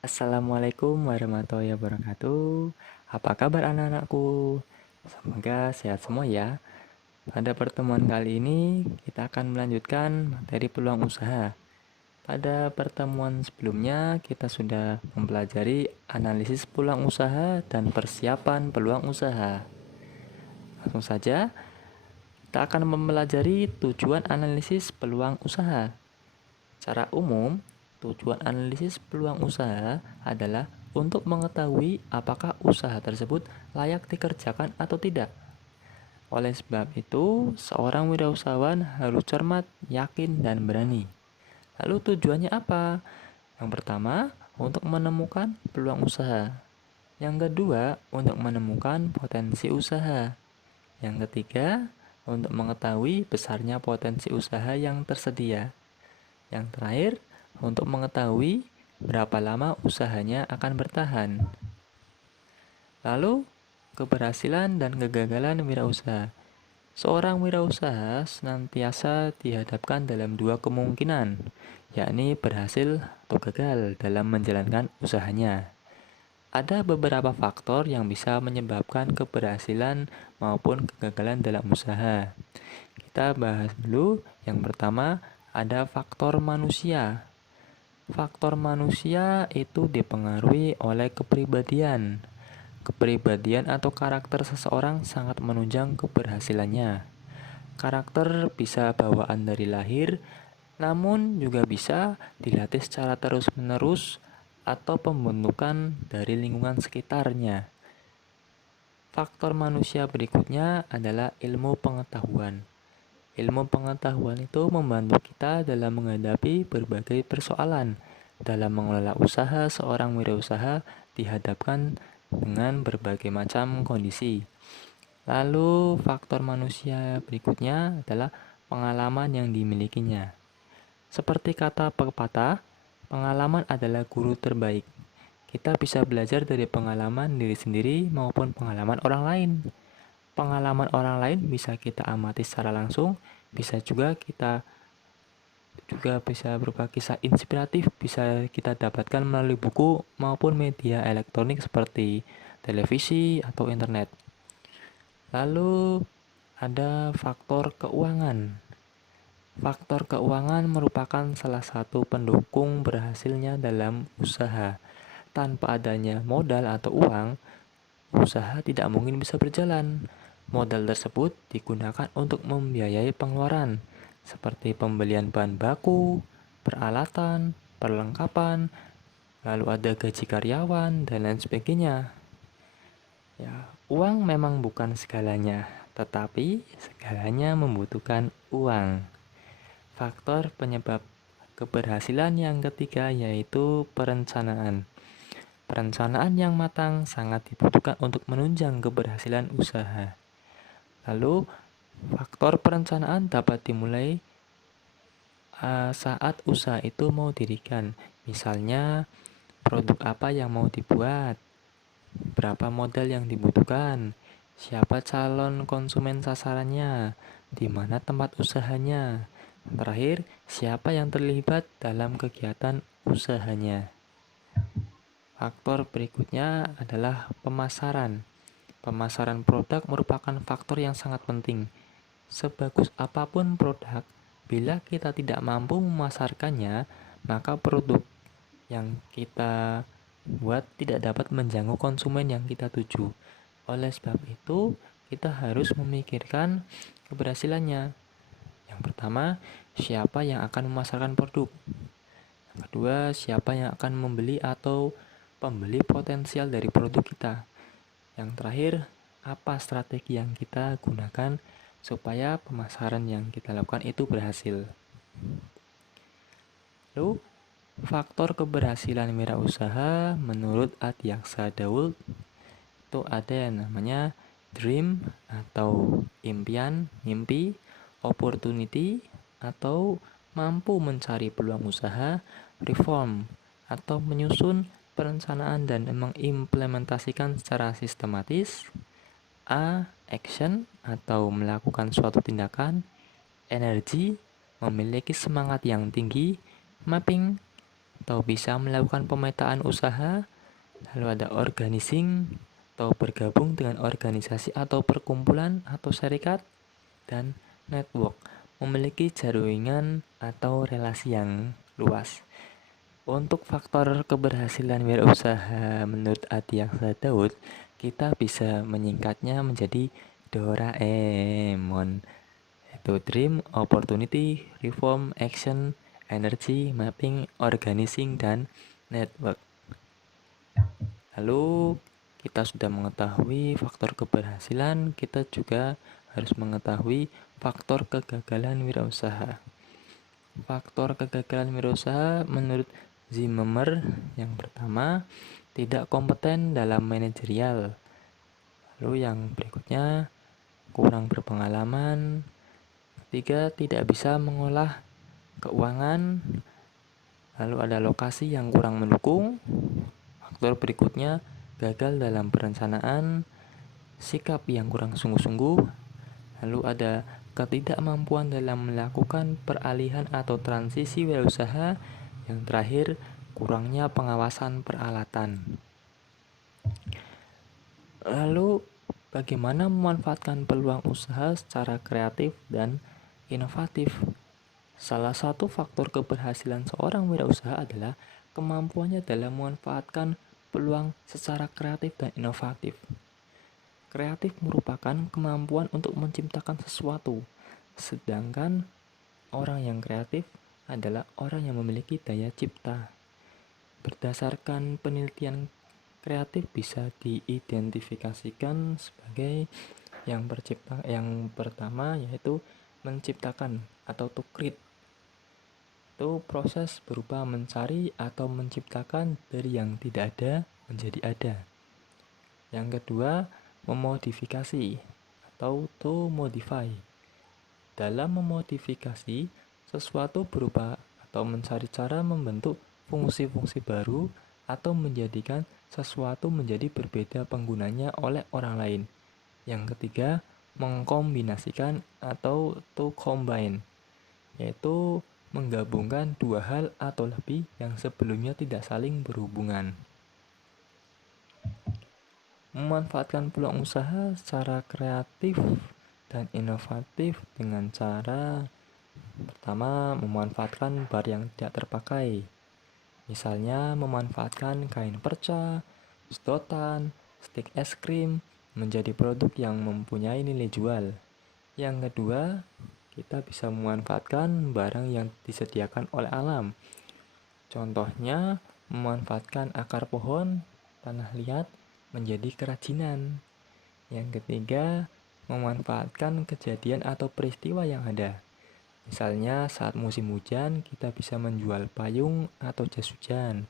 Assalamualaikum warahmatullahi wabarakatuh. Apa kabar anak-anakku? Semoga sehat semua ya. Pada pertemuan kali ini, kita akan melanjutkan materi peluang usaha. Pada pertemuan sebelumnya, kita sudah mempelajari analisis peluang usaha dan persiapan peluang usaha. Langsung saja, kita akan mempelajari tujuan analisis peluang usaha. Secara umum, tujuan analisis peluang usaha adalah untuk mengetahui apakah usaha tersebut layak dikerjakan atau tidak. Oleh sebab itu, seorang wirausahawan harus cermat, yakin, dan berani. Lalu tujuannya apa? Yang pertama, untuk menemukan peluang usaha. Yang kedua, untuk menemukan potensi usaha. Yang ketiga, untuk mengetahui besarnya potensi usaha yang tersedia. Yang terakhir, untuk mengetahui berapa lama usahanya akan bertahan. Lalu, keberhasilan dan kegagalan wirausaha. Seorang wirausaha senantiasa dihadapkan dalam dua kemungkinan, yakni berhasil atau gagal dalam menjalankan usahanya. Ada beberapa faktor yang bisa menyebabkan keberhasilan maupun kegagalan dalam usaha. Kita bahas dulu. Yang pertama, ada faktor manusia. Faktor manusia itu dipengaruhi oleh kepribadian. Kepribadian atau karakter seseorang sangat menunjang keberhasilannya. Karakter bisa bawaan dari lahir, namun juga bisa dilatih secara terus-menerus atau pembentukan dari lingkungan sekitarnya. Faktor manusia berikutnya adalah ilmu pengetahuan. Ilmu pengetahuan itu membantu kita dalam menghadapi berbagai persoalan. Dalam mengelola usaha, seorang wirausaha dihadapkan dengan berbagai macam kondisi. Lalu, faktor manusia berikutnya adalah pengalaman yang dimilikinya. Seperti kata pepatah, pengalaman adalah guru terbaik. Kita bisa belajar dari pengalaman diri sendiri maupun pengalaman orang lain. Pengalaman orang lain bisa kita amati secara langsung, bisa berupa kisah inspiratif, bisa kita dapatkan melalui buku maupun media elektronik seperti televisi atau internet. Lalu ada faktor keuangan. Faktor keuangan merupakan salah satu pendukung berhasilnya dalam usaha. Tanpa adanya modal atau uang, usaha tidak mungkin bisa berjalan. Modal tersebut digunakan untuk membiayai pengeluaran, seperti pembelian bahan baku, peralatan, perlengkapan, lalu ada gaji karyawan, dan lain sebagainya. Ya, uang memang bukan segalanya, tetapi segalanya membutuhkan uang. Faktor penyebab keberhasilan yang ketiga yaitu perencanaan. Perencanaan yang matang sangat dibutuhkan untuk menunjang keberhasilan usaha. Lalu, faktor perencanaan dapat dimulai saat usaha itu mau didirikan. Misalnya, produk apa yang mau dibuat, berapa modal yang dibutuhkan, siapa calon konsumen sasarannya, di mana tempat usahanya. Terakhir, siapa yang terlibat dalam kegiatan usahanya. Faktor berikutnya adalah pemasaran. Pemasaran produk merupakan faktor yang sangat penting. Sebagus apapun produk, bila kita tidak mampu memasarkannya, maka produk yang kita buat tidak dapat menjangkau konsumen yang kita tuju. Oleh sebab itu, kita harus memikirkan keberhasilannya. Yang pertama, siapa yang akan memasarkan produk? Yang kedua, siapa yang akan membeli atau pembeli potensial dari produk kita? Yang terakhir, apa strategi yang kita gunakan supaya pemasaran yang kita lakukan itu berhasil? Lalu, faktor keberhasilan wirausaha menurut Adyaksa Daud itu ada yang namanya dream atau impian, mimpi, opportunity atau mampu mencari peluang usaha, reform atau menyusun perencanaan dan mengimplementasikan secara sistematis, action atau melakukan suatu tindakan, energi, memiliki semangat yang tinggi, mapping, atau bisa melakukan pemetaan usaha. Lalu ada organizing, atau bergabung dengan organisasi atau perkumpulan atau serikat. Dan network, memiliki jaringan atau relasi yang luas. Untuk faktor keberhasilan wirausaha menurut Adiaksa Daud, kita bisa menyingkatnya menjadi Doraemon, yaitu Dream, Opportunity, Reform, Action, Energy, Mapping, Organizing, dan Network. Lalu kita sudah mengetahui faktor keberhasilan, kita juga harus mengetahui faktor kegagalan wirausaha. Faktor kegagalan wirausaha menurut Zimmer yang pertama, tidak kompeten dalam manajerial. Lalu yang berikutnya, kurang berpengalaman. Ketiga, tidak bisa mengolah keuangan. Lalu ada lokasi yang kurang mendukung. Faktor berikutnya, gagal dalam perencanaan, sikap yang kurang sungguh-sungguh. Lalu ada ketidakmampuan dalam melakukan peralihan atau transisi wirausaha. Yang terakhir, kurangnya pengawasan peralatan. Lalu, bagaimana memanfaatkan peluang usaha secara kreatif dan inovatif? Salah satu faktor keberhasilan seorang wirausaha adalah kemampuannya dalam memanfaatkan peluang secara kreatif dan inovatif. Kreatif merupakan kemampuan untuk menciptakan sesuatu, sedangkan orang yang kreatif adalah orang yang memiliki daya cipta. Berdasarkan penelitian, kreatif bisa diidentifikasikan sebagai yang pertama yaitu menciptakan atau to create. Itu proses berupa mencari atau menciptakan dari yang tidak ada menjadi ada. Yang kedua, memodifikasi atau to modify. Dalam memodifikasi, sesuatu berupa atau mencari cara membentuk fungsi-fungsi baru atau menjadikan sesuatu menjadi berbeda penggunanya oleh orang lain. Yang ketiga, mengkombinasikan atau to combine, yaitu menggabungkan dua hal atau lebih yang sebelumnya tidak saling berhubungan. Memanfaatkan peluang usaha secara kreatif dan inovatif dengan cara pertama, memanfaatkan barang yang tidak terpakai. Misalnya memanfaatkan kain perca, sedotan, stik es krim menjadi produk yang mempunyai nilai jual. Yang kedua, kita bisa memanfaatkan barang yang disediakan oleh alam. Contohnya, memanfaatkan akar pohon, tanah liat menjadi kerajinan. Yang ketiga, memanfaatkan kejadian atau peristiwa yang ada. Misalnya saat musim hujan kita bisa menjual payung atau jas hujan.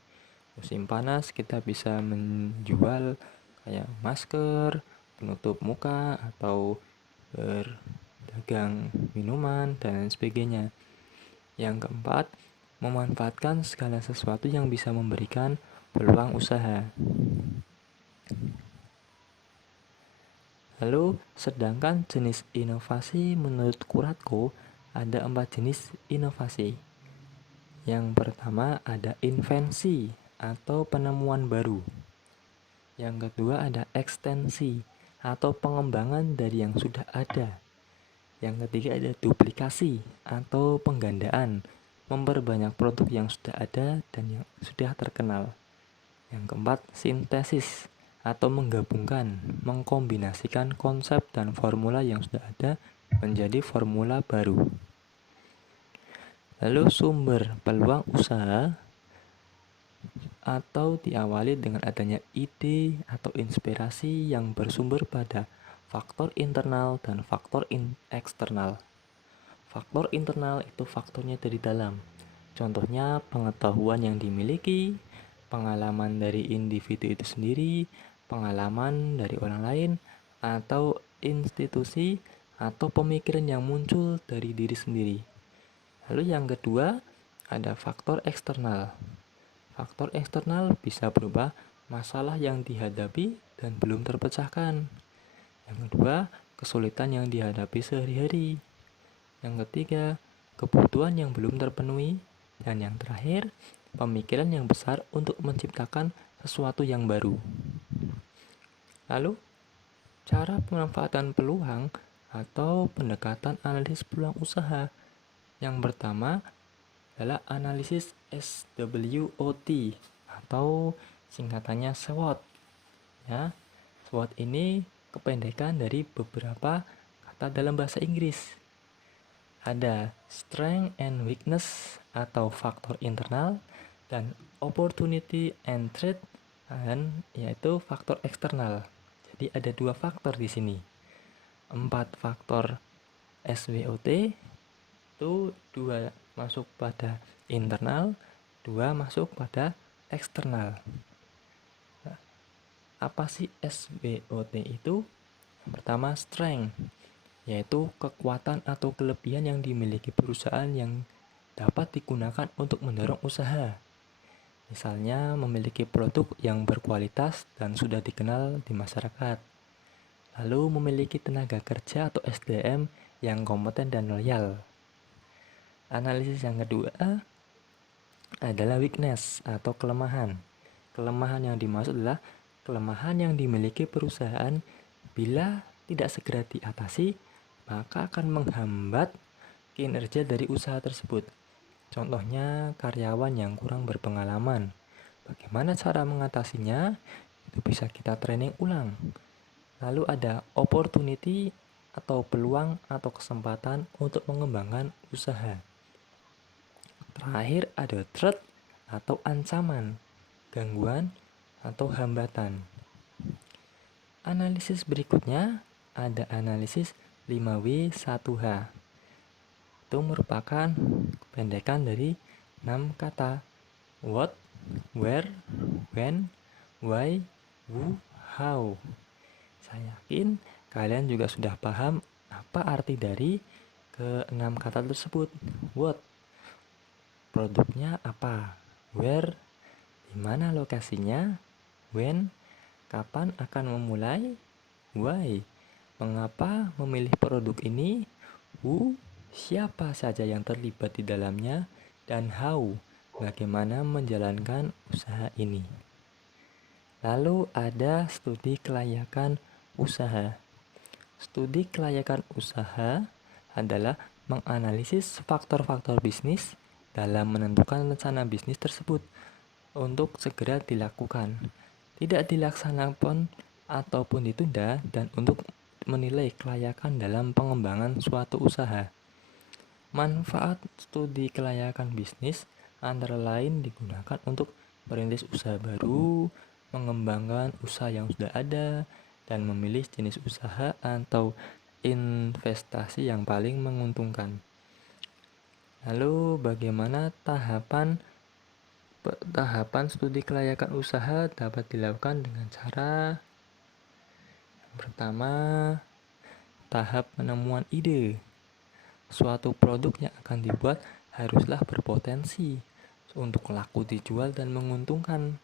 Musim panas kita bisa menjual kayak masker, penutup muka, atau berdagang minuman dan lain sebagainya. Yang keempat, memanfaatkan segala sesuatu yang bisa memberikan peluang usaha. Lalu, sedangkan jenis inovasi menurut Kuratko ada 4 jenis inovasi. Yang pertama ada invensi atau penemuan baru. Yang kedua ada ekstensi atau pengembangan dari yang sudah ada. Yang ketiga ada duplikasi atau penggandaan, memperbanyak produk yang sudah ada dan yang sudah terkenal. Yang keempat, sintesis atau menggabungkan, mengkombinasikan konsep dan formula yang sudah ada menjadi formula baru. Lalu sumber peluang usaha atau diawali dengan adanya ide atau inspirasi yang bersumber pada faktor internal dan faktor eksternal. Faktor internal itu faktornya dari dalam. Contohnya pengetahuan yang dimiliki, pengalaman dari individu itu sendiri, pengalaman dari orang lain, atau institusi atau pemikiran yang muncul dari diri sendiri. Lalu yang kedua, ada faktor eksternal. Faktor eksternal bisa berupa masalah yang dihadapi dan belum terpecahkan. Yang kedua, kesulitan yang dihadapi sehari-hari. Yang ketiga, kebutuhan yang belum terpenuhi. Dan yang terakhir, pemikiran yang besar untuk menciptakan sesuatu yang baru. Lalu, cara pemanfaatan peluang atau pendekatan analisis peluang usaha. Yang pertama adalah analisis SWOT atau singkatannya SWOT. Ya, SWOT ini kependekan dari beberapa kata dalam bahasa Inggris. Ada strength and weakness atau faktor internal, dan opportunity and threat, dan yaitu faktor eksternal. Jadi ada 2 faktor di sini. 4 faktor SWOT itu 2 masuk pada internal, 2 masuk pada eksternal. Nah, apa sih SWOT itu? Yang pertama strength, yaitu kekuatan atau kelebihan yang dimiliki perusahaan yang dapat digunakan untuk mendorong usaha. Misalnya memiliki produk yang berkualitas dan sudah dikenal di masyarakat. Lalu memiliki tenaga kerja atau SDM yang kompeten dan loyal. Analisis yang kedua adalah weakness atau kelemahan. Kelemahan yang dimaksud adalah kelemahan yang dimiliki perusahaan bila tidak segera diatasi, maka akan menghambat kinerja dari usaha tersebut. Contohnya karyawan yang kurang berpengalaman. Bagaimana cara mengatasinya? Itu bisa kita training ulang. Lalu ada opportunity atau peluang atau kesempatan untuk mengembangkan usaha. Terakhir ada threat atau ancaman, gangguan atau hambatan. Analisis berikutnya ada analisis 5W1H. Itu merupakan pendekan dari 6 kata: what, where, when, why, who, how. Saya yakin kalian juga sudah paham apa arti dari ke-6 kata tersebut. What, produknya apa? Where, di mana lokasinya? When, kapan akan memulai? Why, mengapa memilih produk ini? Who, siapa saja yang terlibat di dalamnya? Dan how, bagaimana menjalankan usaha ini. Lalu ada studi kelayakan usaha. Studi kelayakan usaha adalah menganalisis faktor-faktor bisnis dalam menentukan rencana bisnis tersebut untuk segera dilakukan, tidak dilaksanakan ataupun ditunda, dan untuk menilai kelayakan dalam pengembangan suatu usaha. Manfaat studi kelayakan bisnis antara lain digunakan untuk merintis usaha baru, mengembangkan usaha yang sudah ada, dan memilih jenis usaha atau investasi yang paling menguntungkan. Lalu bagaimana tahapan studi kelayakan usaha dapat dilakukan dengan cara yang pertama, tahap penemuan ide. Suatu produk yang akan dibuat haruslah berpotensi untuk laku dijual dan menguntungkan.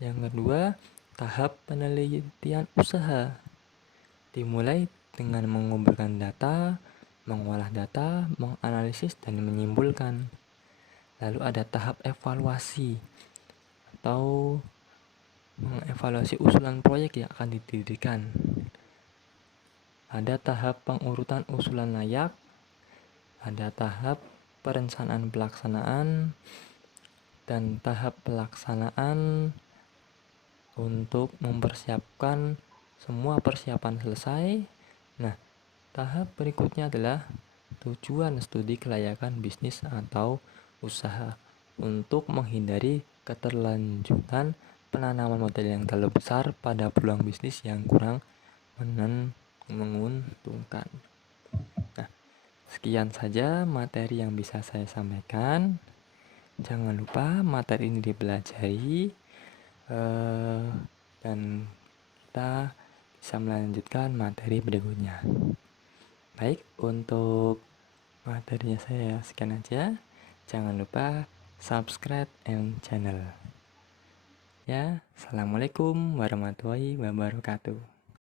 Yang kedua, tahap penelitian usaha. Dimulai dengan mengumpulkan data, mengolah data, menganalisis, dan menyimpulkan. Lalu ada tahap evaluasi atau mengevaluasi usulan proyek yang akan didirikan. Ada tahap pengurutan usulan layak, ada tahap perencanaan pelaksanaan, dan tahap pelaksanaan untuk mempersiapkan semua persiapan selesai. Nah, tahap berikutnya adalah tujuan studi kelayakan bisnis atau usaha untuk menghindari keterlanjutan penanaman modal yang terlalu besar pada peluang bisnis yang kurang menguntungkan. Nah, sekian saja materi yang bisa saya sampaikan. Jangan lupa materi ini dipelajari dan kita bisa melanjutkan materi berikutnya. Baik, untuk materinya saya sekian aja. Jangan lupa subscribe and channel. Ya, assalamualaikum warahmatullahi wabarakatuh.